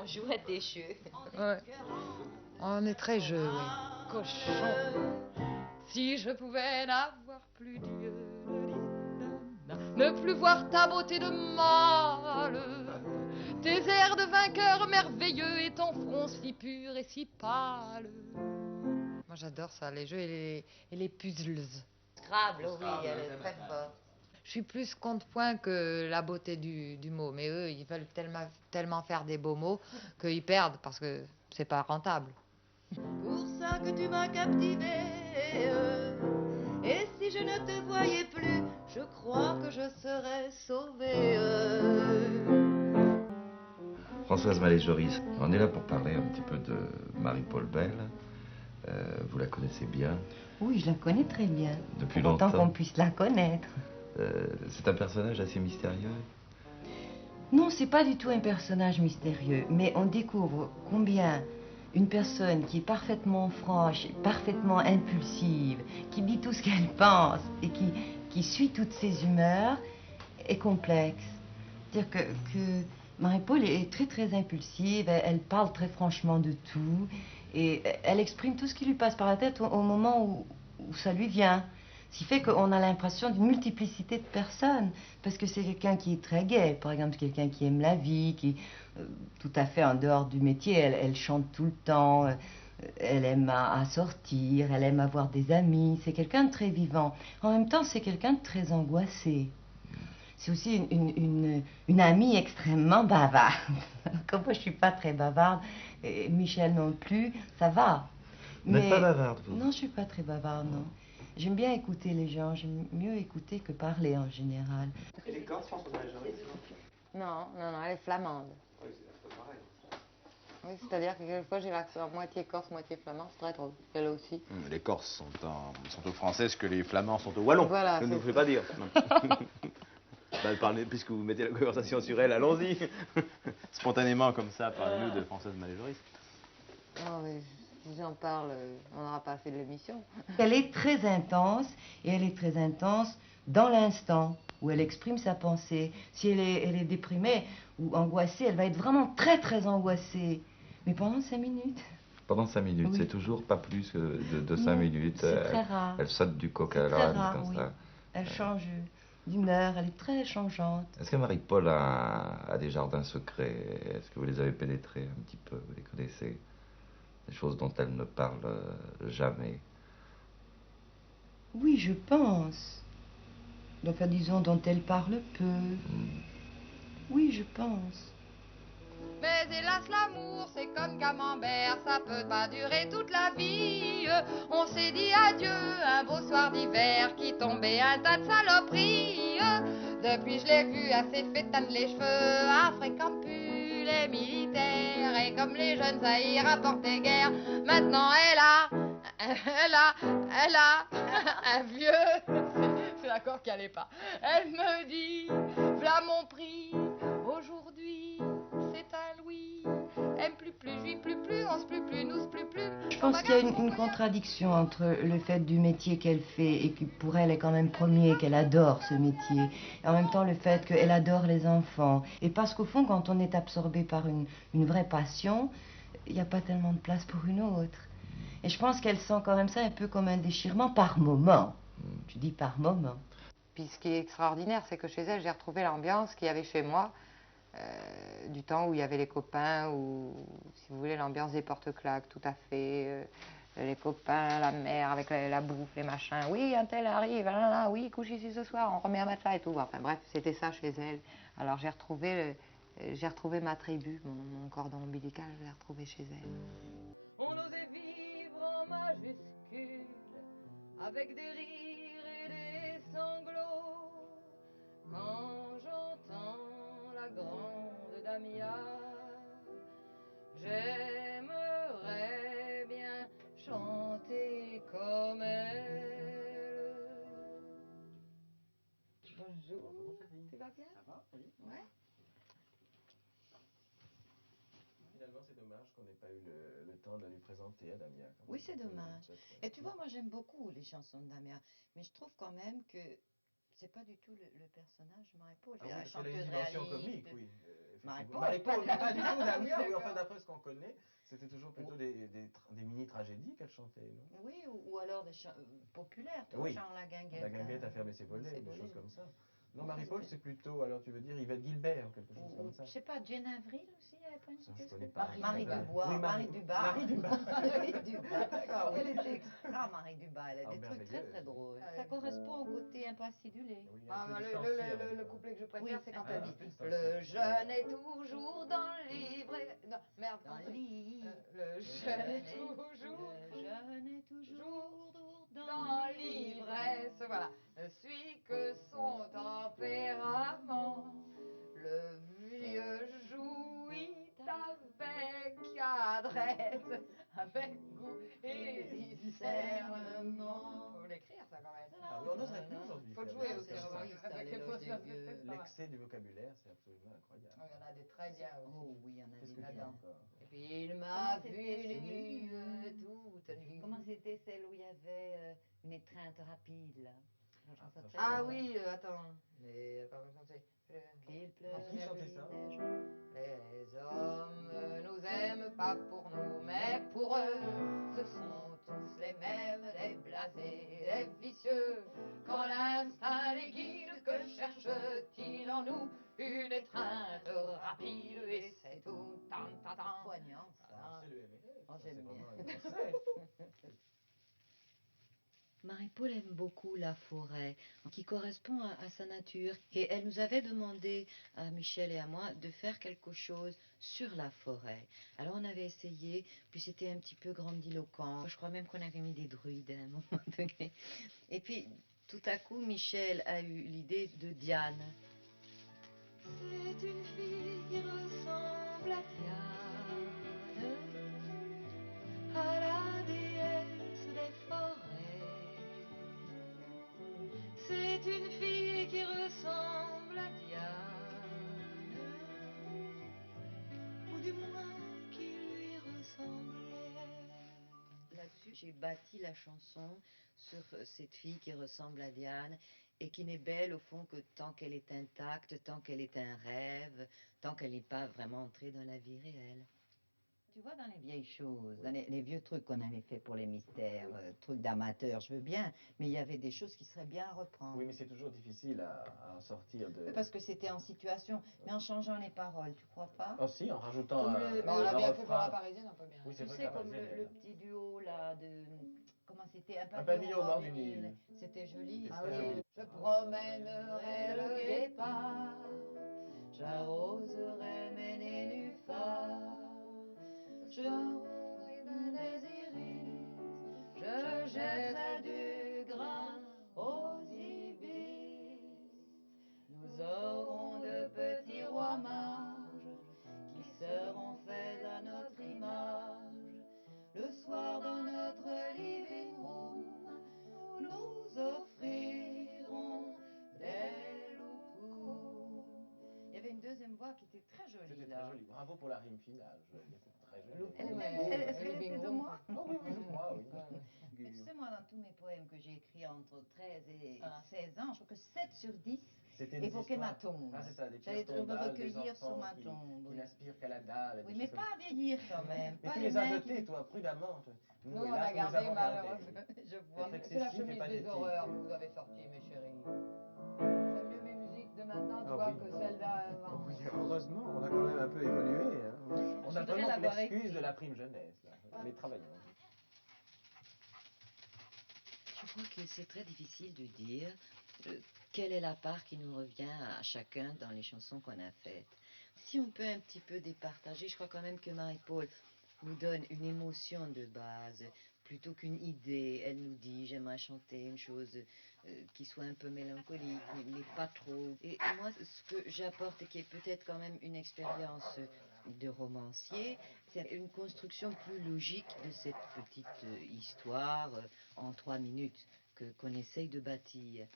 On jouait des jeux. Ouais. On est très jeux, oui. Cochon. Si je pouvais n'avoir plus d'yeux, ne plus voir ta beauté de mâle, tes airs de vainqueur merveilleux et ton front si pur et si pâle. Moi j'adore ça, les jeux et les puzzles. Scrabble, oui, elle est très forte. Je suis plus contre-point que la beauté du mot, mais eux ils veulent tellement faire des beaux mots qu'ils perdent parce que c'est pas rentable. Pour ça que tu m'as captivé. Et si je ne te voyais plus, je crois que je serais sauvée. Françoise Mallet-Joris, on est là pour parler un petit peu de Marie-Paul Belle. Vous la connaissez bien? Oui, je la connais très bien. Depuis Autant longtemps. qu'on puisse la connaître. C'est un personnage assez mystérieux. Non, c'est pas du tout un personnage mystérieux, mais on découvre combien une personne qui est parfaitement franche, parfaitement impulsive, qui dit tout ce qu'elle pense et qui suit toutes ses humeurs est complexe. C'est-à-dire que Marie-Paul est très très impulsive, elle parle très franchement de tout et elle exprime tout ce qui lui passe par la tête au moment où ça lui vient. Ce qui fait qu'on a l'impression d'une multiplicité de personnes, parce que c'est quelqu'un qui est très gai, par exemple, quelqu'un qui aime la vie, qui, tout à fait en dehors du métier, elle chante tout le temps, elle aime à sortir, elle aime avoir des amis, c'est quelqu'un de très vivant. En même temps, c'est quelqu'un de très angoissé. C'est aussi une amie extrêmement bavarde. Comme moi, je ne suis pas très bavarde, et Michel non plus, ça va. Vous n'êtes pas bavarde, vous? Non, je ne suis pas très bavarde, non. J'aime bien écouter les gens, j'aime mieux écouter que parler en général. Elle est corse, Françoise Mallet-Joris? Non, elle est flamande. Oui, c'est pas pareil. Oui, c'est-à-dire que quelquefois j'ai l'accent moitié corse, moitié flamand, c'est très drôle. Elle aussi. Les Corses sont aux Français ce que les Flamands sont aux Wallons. Voilà, Je ne c'est vous fais pas dire. Puisque vous mettez la conversation sur elle, allons-y. Spontanément comme ça, parlez-nous de Françoise Mallet-Joris. Non, mais si j'en parle, on n'aura pas fait de l'émission. Elle est très intense, et elle est très intense dans l'instant où elle exprime sa pensée. Si elle est déprimée ou angoissée, elle va être vraiment très très angoissée. Mais pendant 5 minutes. Pendant 5 minutes, Oui. c'est toujours pas plus de 5 Non, minutes. c'est très rare. Elle saute du coq à C'est très l'âne rare, comme oui. ça. Elle change d'humeur, elle est très changeante. Est-ce que Marie-Paul a des jardins secrets? Est-ce que vous les avez pénétrés un petit peu? Vous les connaissez? Des choses dont elle ne parle jamais. Oui, je pense. Enfin, disons, dont elle parle peu. Oui, je pense. Mais hélas, l'amour, c'est comme camembert, ça peut pas durer toute la vie. On s'est dit adieu un beau soir d'hiver qui tombait un tas de saloperies. Depuis, je l'ai vu assez fétane les cheveux, à fréquente plus les militaires. Et comme les jeunes y rapportaient guerre, maintenant elle a un vieux. C'est d'accord qu'elle est pas. Elle me dit, v'là mon prix, aujourd'hui. C'est un Louis, aime plus, vis plus, on se plus, nous se plus. Je pense qu'il y a une contradiction entre le fait du métier qu'elle fait et qui pour elle est quand même premier, qu'elle adore ce métier, et en même temps le fait qu'elle adore les enfants. Et parce qu'au fond, quand on est absorbé par une vraie passion, il n'y a pas tellement de place pour une autre. Et je pense qu'elle sent quand même ça un peu comme un déchirement par moment. Je dis par moment. Puis ce qui est extraordinaire, c'est que chez elle, j'ai retrouvé l'ambiance qu'il y avait chez moi. Du temps où il y avait les copains, ou si vous voulez l'ambiance des porte-claques, tout à fait, les copains, la mère avec la bouffe, les machins, oui un tel arrive, oui couche ici ce soir, on remet un matelas et tout, enfin bref c'était ça chez elle. Alors j'ai retrouvé ma tribu, mon cordon ombilical, je l'ai retrouvé chez elle. On osait vivre en majuscule, avec des rires et des sanglots, quand j'entends la grande Damia, j'aimerais bien chanter comme elle. Bonjour, tu vas bien? Ça va, oui. Ouais. Finalement, c'est dommage qu'on n'ait pas eu le temps de lui présenter à Damia. Oui, c'est dommage. Et tu vois, moi j'aime beaucoup les chansons de Damia, mais je trouve quand même que C'est pas du tout le personnage Marie-Paul. Ah oui, C'est la parce qu'elle a une chanteuse dimension réaliste. comique, oui. Marie-Paul, Marie-Paul, pas pas du tout, oui, oui, enfin d'accord. d'après ce qu'on connaît, c'était toujours plutôt des mini-tragédies qu'elle chantait, non? Oui, ou alors des chants populaires, toi, Oui. genre La Guinguette. La Guinguette a fermé ses volets, des choses comme ça. Non, Marie-Paul, c'est plutôt, alors tu veux dire Yvette Gilbert, ou quelque chose comme ça. Je sais pas, Jane Avril aussi, il n'y avait pas une Ça, petite je connais espèce- pas. Marie Dubois. Oui, Marie Dubas. Marie Dubas. Marie Dubas. Ah, oui. Elle était extra, Marie Dubas. Elle a Ah, des trucs très très merveilleuse. drôles. Ah, Ça oui. correspond au côté un peu acidulé. Oui, Ah, un peu le distancié, couplet que je préfère, Oui, c'est quand un elle peu. dit Ah, distancié. Le jeune est toujours dans le livre. Non, merde, Dans comment le lit. le jeune est toujours Le jeune est toujours dans l'ivresse. Voilà. Ne suit que son tempérament. Le vieux jouit avec adresse, avec goût et discernement. Faut l'écrire, ça, quand même. Ah oui, on n'oserait plus aujourd'hui. Faut le faire jouer des aussi, choses comme ça. Jean-Baptiste, avec les l'éloge fausses des notes de vieux. tête, ça va. L'excès du vocabulaire, c'est absolument incroyable. Oh, il y en a des très bien aussi. Oh oui, il y en a Qu'est-ce des que tu as bien. encore? Et puis il m'a Comment vu c'était nue, toute nue. Comment c'était celle où il y avait une étreinte rapide, là? Je trouve ça ça, très Ah drôle. oui, attends. Mais comment c'est Qu'il Ah, qui pleure, chantait il ça? neige. Les hommes nous aiment pas pour nous, mais pour eux. Ce sont tous les mêmes, des blasés, des vicieux. Quand l'instinct les guide, que cherche-t-il en nous? Une étreinte rapide et c'est tout. Tan, tan, tan. Poignant, ça. C'est le MLF. Oh, ça, j'aime c'est bien. vraiment une recette. Marie-Paul aime beaucoup la forêt, qui correspond à sa nature. Et elle nous avait demandé, à Michel et à moi, de faire quelque chose sur la forêt. Alors on avait essayé, puis c'était un petit peu grandiloquent. Je crois même qu'on avait mis des druides à un moment donné. Et puis, tout à coup, Michel a eu l'idée de Diane. C'est une fille qui ressemble à Diane, à la déesse des forêts. C'est une fille qui ressemble à Diane, ou du moins qui lui ressemblait. Là-dessus, j'ai bâti la chanson sur cette fille qui ressemble à Diane et qui n'est belle au fond que tant qu'elle est intacte, tant qu'elle est un rêve, tant qu'elle n'est pas vraiment entrée dans la vie réelle. Tu vois, dans les vieilles choses, dans les vieux trucs qu'on avait fait pour les mystères, trucs d'amateurs, je veux bien, mais il y avait des choses qui seraient bien à reprendre. Oui, mais c'est toujours difficile à en sortir de... Parce que c'était en situation, mais en changeant les paroles, tu crois pas? Oh si, en rajoutant Comme un, Bon, on l'a un bien fait pour la refrain. Parisienne, on peut bien. Oui, c'est Tu vrai sais, que la comme Parisienne, le elle- petit duo là de... Comment c'était? Un pavillon au bord du Nil. C'était joli. C'est Ah très oui, joli. je promènerai le guépard, j'arroserai mes nénuphars, j'arroserai des iris, je jetterai du grain aux ibis. Nous aurons de petits rois mages qui seront faits à notre image. Le soir dans notre living room, nous offrirons des loukoums. Il y avait une deuxième voix qui était très jolie. C'était là. très joli. Bravo pour la rime finale, je veux dire, c'est très joli. Loukoum, Elle mais était- est-ce qu'elle living était de room, moi? Oh oui, oui, je crois, oui. Mais tu sais, moi, dans tous mes poèmes que j'ai écrits entre 13 et 16 ans, je crois que 7 sur 10 C'était des évoquaient ma histoires. tombe. Ah, c'est ça, des J'allais pierres me tombales, des recueillir sur enfants ma qui tombe. qui oui. n'aspirent qu'à la dalle. et Oui, des mais choses comme pas ça. à vieillir quand même. Mais pas tu les les as mecs jetés, qui- toi, prudemment. Nous, Nous, on hélas, a nous les gardé, avons gardés. malheureusement. Je vois. Peut-être C'est la excessif et chemise des pathétique. horreurs que vous avez sortie, mes chéris. J'aime mieux mes musiques de maintenant, Ah toi, oui. que celles d'avant. Oui, heureusement, on a quand même un peu évolué. Hein. On a voudrais vraiment l'avoir l'excuse écrit. de la prime jeunesse. Là. Mais travaillons. Je crois que c'est très difficile de dire quelle est la part qui nous revient à chacun dans les chansons qu'on a faites. Si on peut un petit peu départager, je crois quand même que Marie-Paul nous donne une émotion de base plutôt qu'une idée. Elle nous dit j'aimerais chanter une chose qui soit un peu mélancolique, mais pas trop. Et moi, ce que j'apporte et qui est peut-être quand même une expérience de romancier, c'est une construction plus logique de cette petite histoire en 3 minutes qu'on essaye de bâtir.